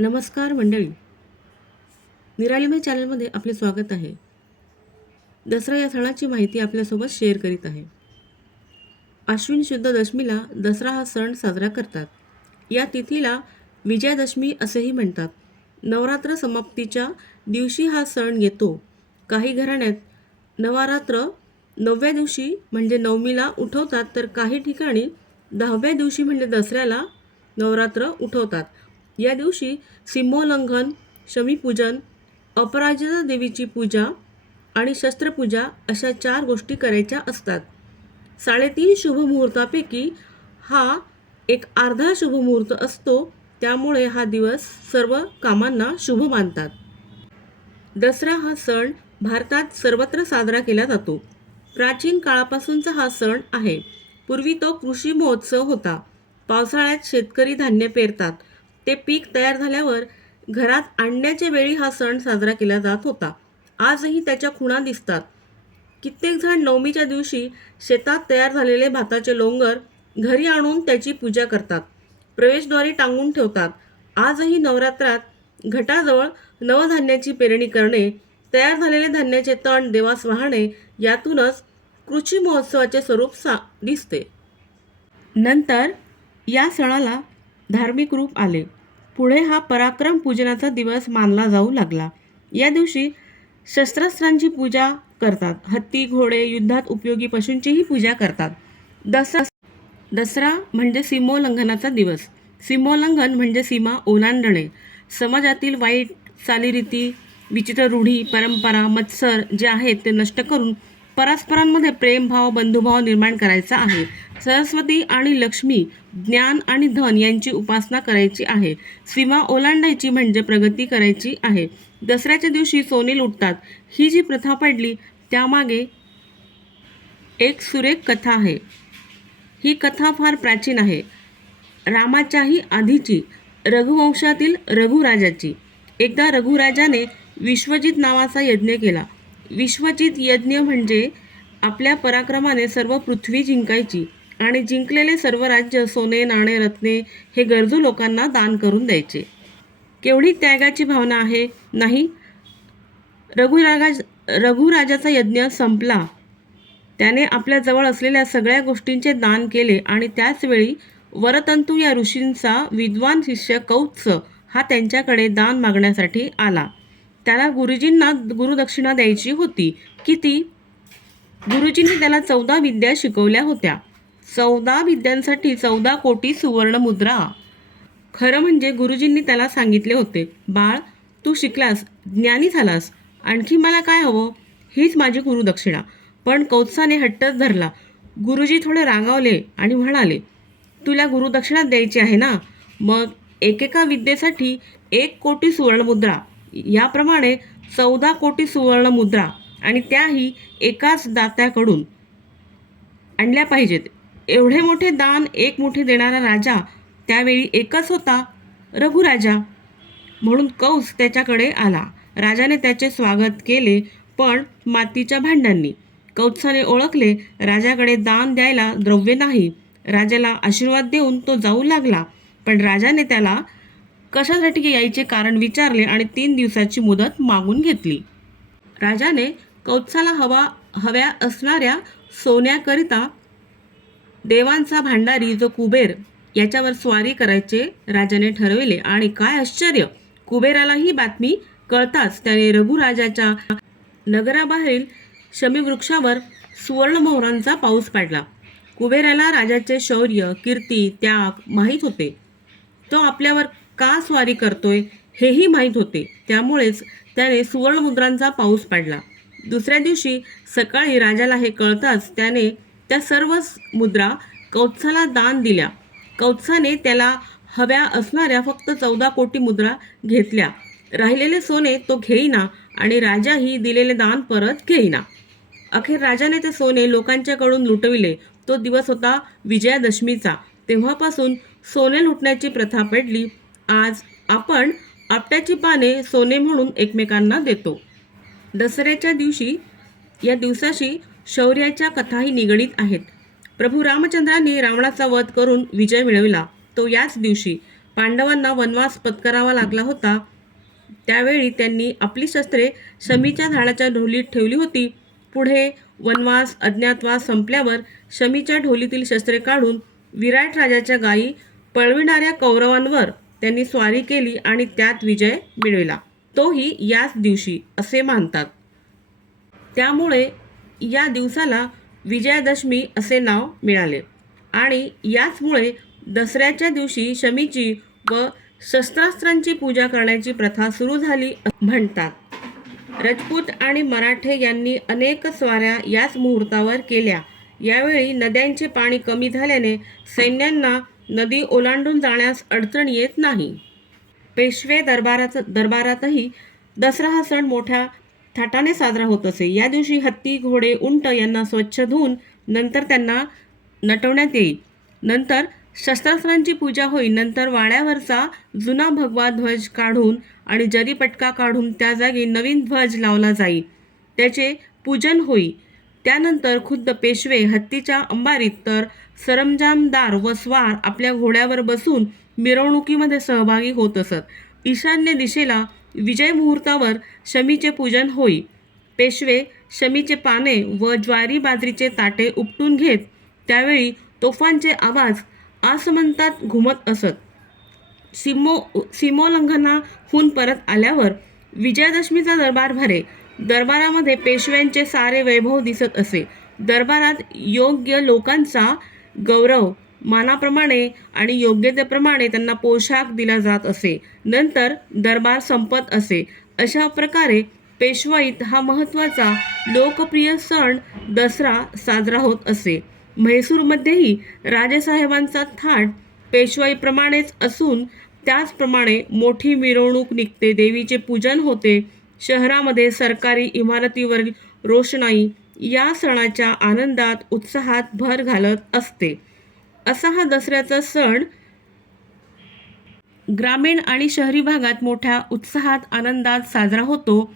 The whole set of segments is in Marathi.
नमस्कार मंडळी, निरालिमय चॅनलमध्ये आपले स्वागत आहे. दसरा या सणाची माहिती आपल्यासोबत शेअर करीत आहे. आश्विन शुद्ध दशमीला दसरा हा सण साजरा करतात. या तिथीला विजयादशमी असेही म्हणतात. नवरात्र समाप्तीच्या दिवशी हा सण येतो. काही घराण्यात नवरात्र 9व्या दिवशी म्हणजे नवमीला उठवतात, तर काही ठिकाणी 10व्या दिवशी म्हणजे दसऱ्याला नवरात्र उठवतात. या दिवशी सीमोल्लंघन, शमीपूजन, अपराजिता देवीची पूजा आणि शस्त्रपूजा अशा 4 गोष्टी करायच्या असतात. 3.5 शुभमुहूर्तापैकी हा एक अर्धा शुभमुहूर्त असतो. त्यामुळे हा दिवस सर्व कामांना शुभ मानतात. दसरा हा सण भारतात सर्वत्र साजरा केला जातो. प्राचीन काळापासूनचा हा सण आहे. पूर्वी तो कृषी महोत्सव होता. पावसाळ्यात शेतकरी धान्य पेरतात. ते पीक तयार झाल्यावर घरात आणण्याच्या वेळी हा सण साजरा केला जात होता. आजही त्याच्या खुणा दिसतात. कित्येक जण नवमीच्या दिवशी शेतात तयार झालेले भाताचे लोंगर घरी आणून त्याची पूजा करतात. प्रवेशद्वारी टांगून ठेवतात. आजही नवरात्रात घटाजवळ नवधान्याची पेरणी करणे, तयार झालेले धान्याचे तण देवास वाहणे यातूनच कृषी महोत्सवाचे स्वरूप दिसते. नंतर या सणाला धार्मिक रूप आले. पुढे हा पराक्रम पूजनाचा दिवस मानला जाऊ लागला. या दिवशी शस्त्रास्त्रांची पूजा करतात. हत्ती, घोडे, युद्धात उपयोगी पशूंचीही पूजा करतात. दसरा म्हणजे सीमोल्लंघनाचा दिवस. सीमोल्लंघन म्हणजे सीमा ओलांडणे. समाजातील वाईट चालीरीती, विचित्र रूढी, परंपरा, मत्सर जे आहेत ते नष्ट करून परस्परांमध्ये प्रेमभाव, बंधुभाव निर्माण करायचा आहे. सरस्वती आणि लक्ष्मी, ज्ञान आणि धन यांची उपासना करायची आहे. सीमा ओलांडायची म्हणजे प्रगती करायची आहे. दसऱ्याच्या दिवशी सोने लुटतात. ही जी प्रथा पडली त्यामागे एक सुरेख कथा आहे. ही कथा फार प्राचीन आहे. रामाच्याही आधीची, रघुवंशातील रघुराजाची. एकदा रघुराजाने विश्वजित नावाचा यज्ञ केला. विश्वजित यज्ञ म्हणजे आपल्या पराक्रमाने सर्व पृथ्वी जिंकायची आणि जिंकलेले सर्व राज्य, सोने, नाणे, रत्ने हे गरजू लोकांना दान करून द्यायचे. केवढी त्यागाची भावना आहे, नाही? रघुराजाचा यज्ञ संपला. त्याने आपल्या जवळ असलेल्या सगळ्या गोष्टींचे दान केले आणि त्याचवेळी वरतंतू या ऋषींचा विद्वान शिष्य कौत्स हा त्यांच्याकडे दान मागण्यासाठी आला. त्याला गुरुजींना गुरुदक्षिणा द्यायची होती. किती? गुरुजींनी त्याला 14 विद्या शिकवल्या होत्या. 14 विद्यांसाठी 14 कोटी सुवर्ण मुद्रा. खरं म्हणजे गुरुजींनी त्याला सांगितले होते, बाळ, तू शिकलास, ज्ञानी झालास, आणखी मला काय हवं? हीच माझी गुरुदक्षिणा. पण कौत्साने हट्टच धरला. गुरुजी थोडे रागावले आणि म्हणाले, तुला गुरुदक्षिणा द्यायची आहे ना, मग एकेका विद्येसाठी 1 कोटी सुवर्णमुद्रा. याप्रमाणे 14 कोटी सुवर्णमुद्रा आणि त्याही एकाच दात्याकडून आणल्या पाहिजेत. एवढे मोठे दान एक मुठी देणारा राजा त्यावेळी एकच होता, रघुराजा. म्हणून कौस त्याच्याकडे आला. राजाने त्याचे स्वागत केले, पण मातीच्या भांड्यांनी. कौत्साने ओळखले, राजाकडे दान द्यायला द्रव्य नाही. राजाला आशीर्वाद देऊन तो जाऊ लागला. पण राजाने त्याला कशासाठी यायचे कारण विचारले आणि 3 दिवसाची मुदत मागून घेतली. राजाने कौत्साला हव्या असणाऱ्या सोन्याकरिता देवांचा भांडारी जो कुबेर याच्यावर स्वारी करायचे राजाने ठरविले. आणि काय आश्चर्य, कुबेराला ही बातमी कळताच त्याने रघुराजाच्या नगराबाहेरील शमीवृक्षावर सुवर्णमोहरांचा पाऊस पाडला. कुबेराला राजाचे शौर्य, कीर्ती, त्याग माहीत होते. तो आपल्यावर का स्वारी करतोय हेही माहीत होते. त्यामुळेच त्याने सुवर्णमुद्रांचा पाऊस पाडला. दुसऱ्या दिवशी सकाळी राजाला हे कळताच त्याने त्या सर्व मुद्रा कौत्साला दान दिल्या. कौत्साने त्याला हव्या असणाऱ्या फक्त 14 कोटी मुद्रा घेतल्या. राहिलेले सोने तो घेईना आणि राजाही दिलेले दान परत घेईना. अखेर राजाने ते सोने लोकांच्याकडून लुटविले. तो दिवस होता विजयादशमीचा. तेव्हापासून सोने लुटण्याची प्रथा पडली. आज आपण आपट्याची पाने सोने म्हणून एकमेकांना देतो. दसऱ्याच्या दिवशी या दिवसाशी शौर्याच्या कथाही निगडीत आहेत. प्रभू रामचंद्रांनी रावणाचा वध करून विजय मिळविला तो याच दिवशी. पांडवांना वनवास पत्करावा लागला होता, त्यावेळी त्यांनी आपली शस्त्रे शमीच्या झाडाच्या ढोलीत ठेवली होती. पुढे वनवास अज्ञातवास संपल्यावर शमीच्या ढोलीतील शस्त्रे काढून विराट राजाच्या गायी पळविणाऱ्या कौरवांवर त्यांनी स्वारी केली आणि त्यात विजय मिळविला, तोही याच दिवशी असे मानतात. त्यामुळे या दिवसाला विजयादशमी असे नाव मिळाले आणि याचमुळे दसऱ्याच्या दिवशी शमीची व शस्त्रास्त्रांची पूजा करण्याची प्रथा सुरू झाली म्हणतात. राजपूत आणि मराठे यांनी अनेक स्वाऱ्या याच मुहूर्तावर केल्या. यावेळी नद्यांचे पाणी कमी झाल्याने सैन्यांना नदी ओलांडून जाण्यास अडचण येत नाही. पेशवे दरबारातही दसरा हा सण मोठ्या थाटाने साजरा होत असे. या दिवशी हत्ती, घोडे, उंट यांना स्वच्छ धुवून नंतर त्यांना नटवण्यात येईल. नंतर शस्त्रास्त्रांची पूजा होईल. नंतर वाड्यावरचा जुना भगवा ध्वज काढून आणि जरीपटका काढून त्या जागी नवीन ध्वज लावला जाईल. त्याचे पूजन होईल. त्यानंतर खुद्द पेशवे हत्तीच्या अंबारीत तर सरंजामदार व स्वार आपल्या घोड्यावर बसून मिरवणुकीमध्ये सहभागी होत असत. ईशान्य दिशेला विजय मुहूर्तावर शमीचे पूजन होई. पेशवे शमीचे पाने व ज्वारी बाजरीचे ताटे उपटून घेत. त्यावेळी तोफांचे आवाज आसमंतात घुमत असत. सीमोल्लंघनाहून परत आल्यावर विजयादशमीचा दरबार भरे. दरबारामध्ये पेशव्यांचे सारे वैभव दिसत असे. दरबारात योग्य लोकांचा गौरव मानाप्रमाणे आणि योग्यतेप्रमाणे त्यांना पोशाख दिला जात असे. नंतर दरबार संपत असे. अशा प्रकारे पेशवाईत हा महत्त्वाचा लोकप्रिय सण दसरा साजरा होत असे. म्हैसूरमध्येही राजेसाहेबांचा थाट पेशवाईप्रमाणेच असून त्याचप्रमाणे मोठी मिरवणूक निघते, देवीचे पूजन होते. शहरामध्ये सरकारी इमारतीवरील रोषणाई या सणाच्या आनंदात उत्साहात भर घालत असते. असा हा दसऱ्याचा सण ग्रामीण आणि शहरी भागात मोठ्या उत्साहात आनंदात साजरा होतो.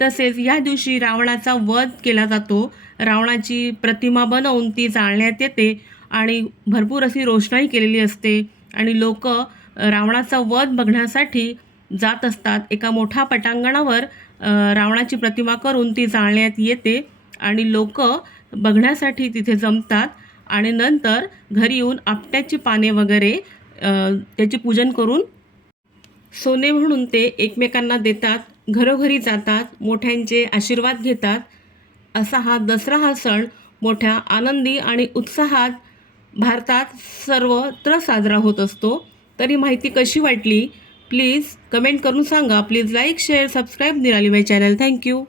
तसेच या दिवशी रावणाचा वध केला जातो. रावणाची प्रतिमा बनवून ती जाळण्यात येते आणि भरपूर अशी रोषणाई केलेली असते आणि लोक रावणाचा वध बघण्यासाठी जात असतात. एका मोठ्या पटांगणावर रावणाची प्रतिमा करून ती जाळण्यात येते आणि लोक बघण्यासाठी तिथे जमतात आणि नंतर घरी येऊन आपट्याची पाने वगैरे त्याचे पूजन करून सोने म्हणून ते एकमेकांना देतात, घरोघरी जातात, मोठ्यांचे आशीर्वाद घेतात. असा हा दसरा हा सण मोठ्या आनंदी आणि उत्साहात भारतात सर्वत्र साजरा होत असतो. तरी माहिती कशी वाटली प्लीज कमेंट करून सांगा. प्लीज लाईक, शेअर, सबस्क्राईब निराली माय चॅनल. थँक्यू.